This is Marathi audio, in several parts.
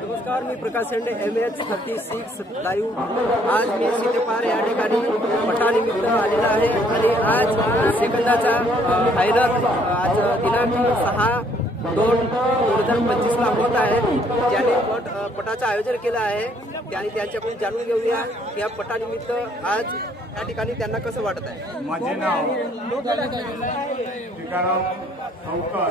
नमस्कार, मी प्रकाश शेंडे, MH36 लाईव्ह। आज मी सीतेपार या ठिकाणी पटानिमित्त आलेला आहे आणि आज सेकंदाचा फायनल आज दिनांक 6/2/2025 ला होत आहे। ज्याने पटाचं आयोजन केलं आहे त्याने त्यांच्याकडून जाणून घेऊया की या पटानिमित्त आज या ठिकाणी त्यांना कसं वाटत आहे। माझे नाव टिकाराम सावकर,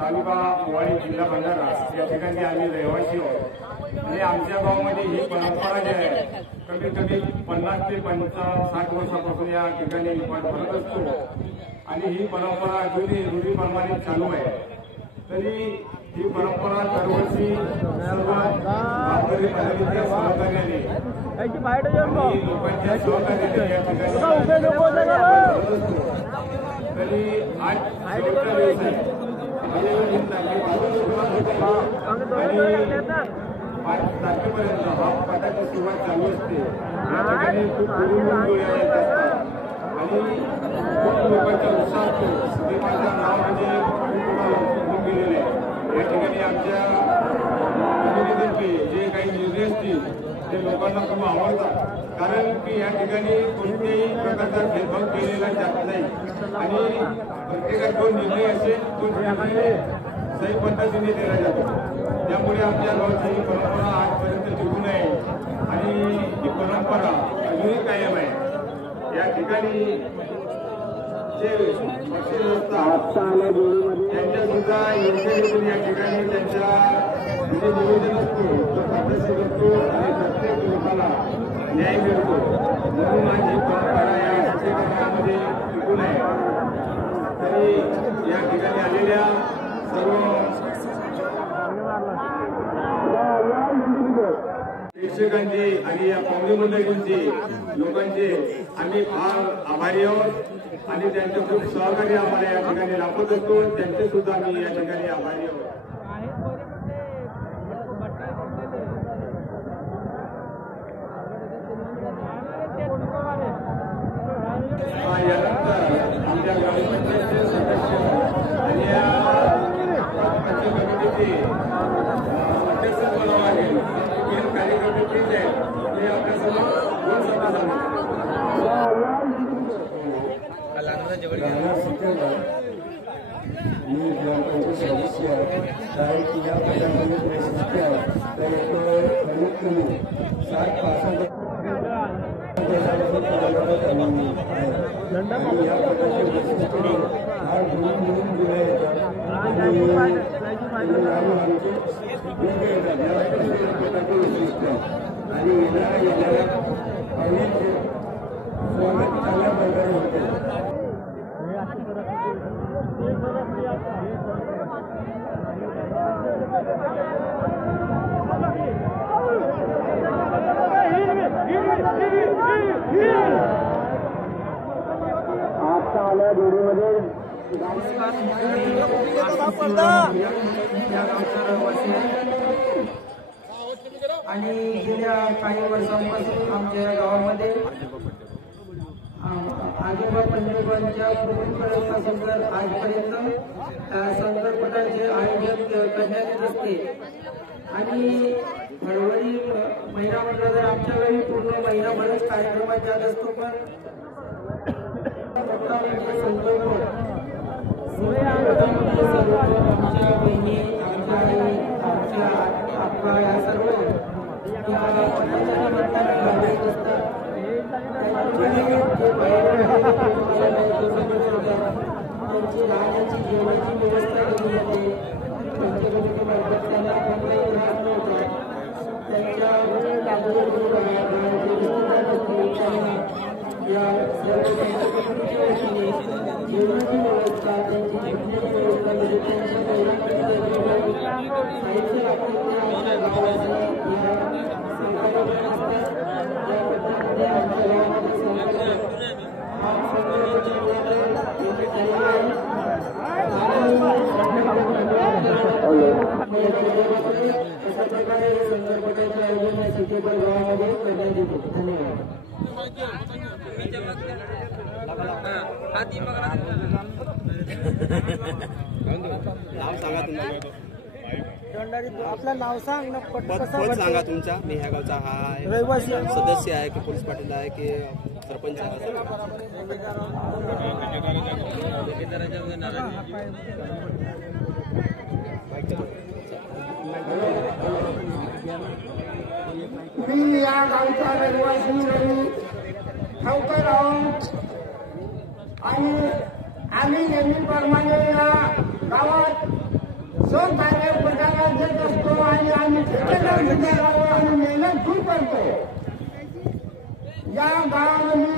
तालुका मोवाडी, जिल्हा भंडारा या ठिकाणी आम्ही रहिवासी आहोत आणि आमच्या गावामध्ये ही परंपरा जी आहे कमीत कमी 50 ते 60 वर्षापासून या ठिकाणी करत असतो आणि ही परंपरा अगदी रूढीप्रमाणे चालू आहे। तरी ही परंपरा दरवर्षी सर्व गावकरी पातळीच्या सहकार्याने लोकांच्या सहकार्याने या ठिकाणी तरी आज शेवटचा दिवस आहे। 5 तारखेपर्यंत हा पटाची सुरुवात चालू असते। या ठिकाणी खूप येत असतात आणि खूप लोकांचा उत्साह असतो। माझ्या नावामध्ये खूप गेलेले आहे। या ठिकाणी आमच्या कम्युनिटीतर्फे जे काही निर्णय असतील ते लोकांना खूप आवडतात, कारण की या ठिकाणी कोणत्याही प्रकारचा भेदभाव केलेला जात नाही आणि प्रत्येकाचा जो निर्णय असेल तो निर्णय सही पद्धतीने दिला जातो। त्यामुळे आमच्या गावाची ही परंपरा आजपर्यंत टिकून आहे आणि ही परंपरा अजूनही कायम आहे। या ठिकाणी जे बक्षीस असतात त्यांच्या सुद्धा योग्य रीतीने या ठिकाणी त्यांच्या जे नियोजन असतो तो पद्धतशीर असतो आणि प्रत्येक लोकांना न्याय मिळतो। म्हणून आज ही परंपरा या गावामध्ये टिकून आहे। तरी या ठिकाणी आलेल्या सर्व प्रेक्षकांची आणि या पाहुणे मंडळींची लोकांचे आम्ही फार आभारी आहोत आणि त्यांचं खूप सहकार्य आम्हाला या ठिकाणी लाभत असतो। त्यांचे सुद्धा आम्ही या ठिकाणी आभारी आहोत। यानंतर आमच्या ग्रामपंचायतचे सदस्य आणि या पंचायत कमिटीचे अध्यक्ष बनावं लागेल कार्यकर्ते तेच आहेत ते आपल्यासमोर 2 शब्द सांगतात। मी ग्रामपंचायत सदस्य आहे की या पदामध्ये प्रशिक्षण आहे तर कमीत कमी 60% या पदाचे वैशिष्ट्य हा गुणून दिला येतात आणि आमचे येतात या पदाचे वैशिष्ट्य आणि येणाऱ्या पाहुण्यांचे स्वागत चांगल्या प्रकारे होते। आता आल्या जोडीमध्ये आणि गेल्या काही वर्षांपासून आमच्या गावामध्ये आजोबा पंजोबांच्या पूर्वीपासून तर आजपर्यंत संकटपटांचे आयोजन करण्यात येत असते आणि फरवरी महिना म्हटलं तर आमच्या वेळी पूर्ण महिनाभरच कार्यक्रमात जात असतो। पण मोठा म्हणजे संकल्प आमच्या बहिणी, आमच्या आई, आमच्या आप्पा या सर्व या पटाच्या निमित्ताने भागवत असतात। त्यांची राहण्याची जेवणाची व्यवस्था केली जाते। त्यांच्याकडे त्यांना कोणताही त्रास न होता। त्यांच्या या सर्व त्यांच्या कमिटीच्या वतीने जेवणाची व्यवस्था, त्यांची झोपण्याची व्यवस्था म्हणजे त्यांच्या साहित्य लागतं ते आमच्या गावाला या सहकार्य करत असतात। या पद्धतीने आमच्या गावामध्ये सहकार्य नाव सांगा तुमचं. आपलं नाव सांग ना. पद सांगा तुमचा. मी ह्या गावचा हा आहे, रहिवासी सदस्य आहे की पोलीस पाटील आहे की सरपंच आहे. मी या गावचा रहिवासी ठावकर आहोत आणि आम्ही नेहमीप्रमाणे या गावात सहकार्य प्रकारात देत असतो आणि आम्ही ठेकेदार आम्ही मेहनत खूप करतो. या गावामध्ये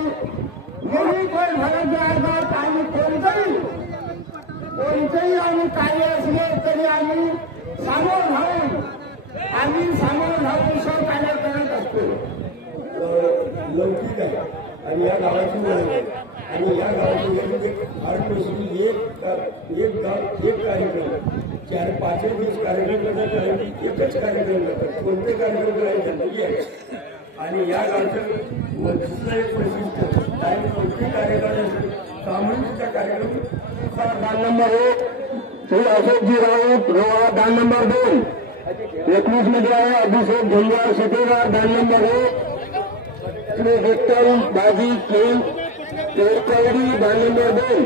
नेहमी पण भरत राहतात आणि कोणतेही आम्ही कार्य असले तरी आम्ही सामोर धावून सहकार्य करत असतो. लौकिक आहे आणि या गावाची ओळख आहे आणि या गावाची एक गाव एक कार्यक्रम 4-5 दिवस कार्यक्रम करतात आणि एकच कार्यक्रम करतात. कोणते कार्यक्रम करायचे नाही आहे. आणि या गावचं दुसरं एक वैशिष्ट्य आणि कोणते कार्यक्रम सामूहिकचा कार्यक्रम. दान नंबर 1 श्री अशोकजी राऊत रोहा. दान नंबर 2 21 मध्ये आहे अभिषेक झुंजार सतेरा. दान नंबर 1 श्री विठ्ठल बाजी खेळ तेरकवडी. दान नंबर 2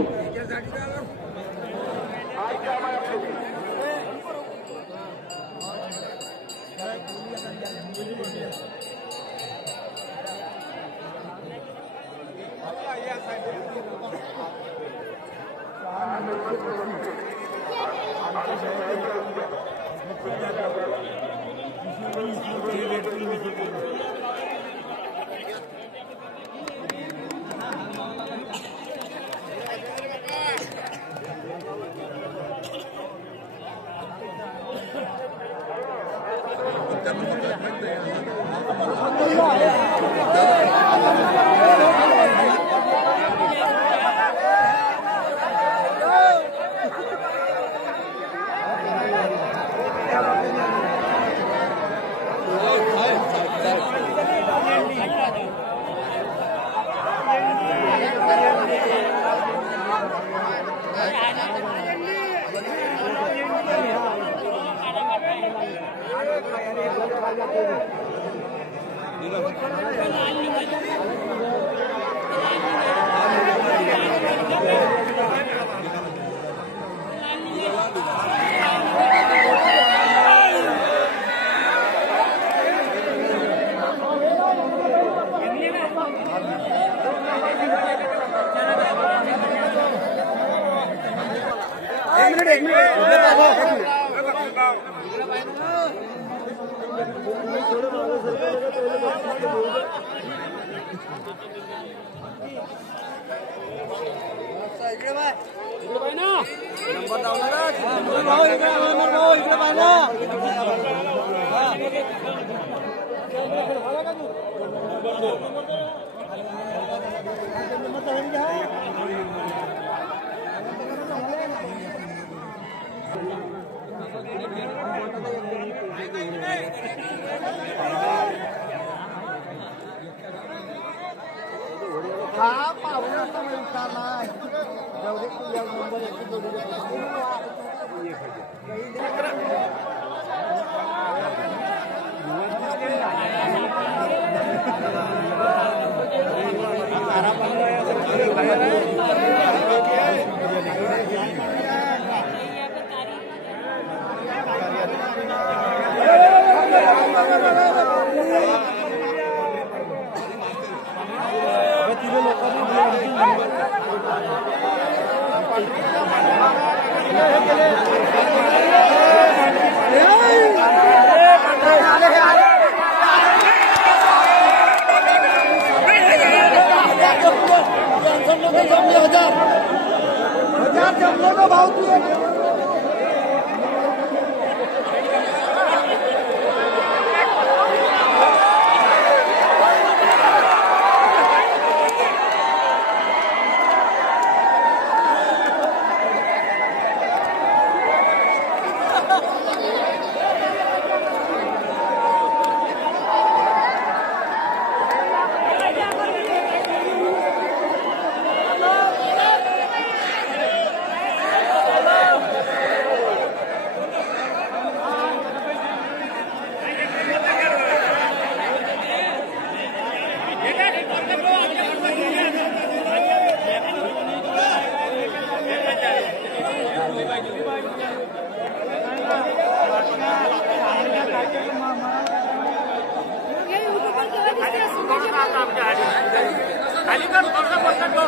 खाली कर थोड़ा पटकन को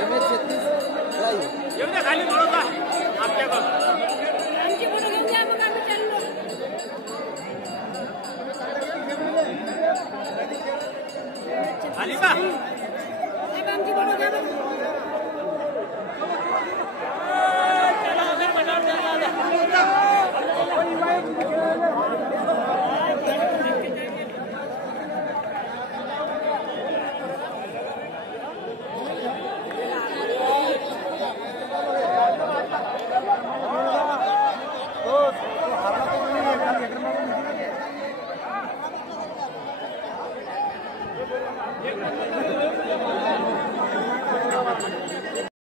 MS 36 लाईव्ह येऊ दे खाली थोडं आपल्याकडं आमची फोटो घेऊन द्या मग आम्ही चाललो खाली का साहेब आमची फोटो घ्या बघ एक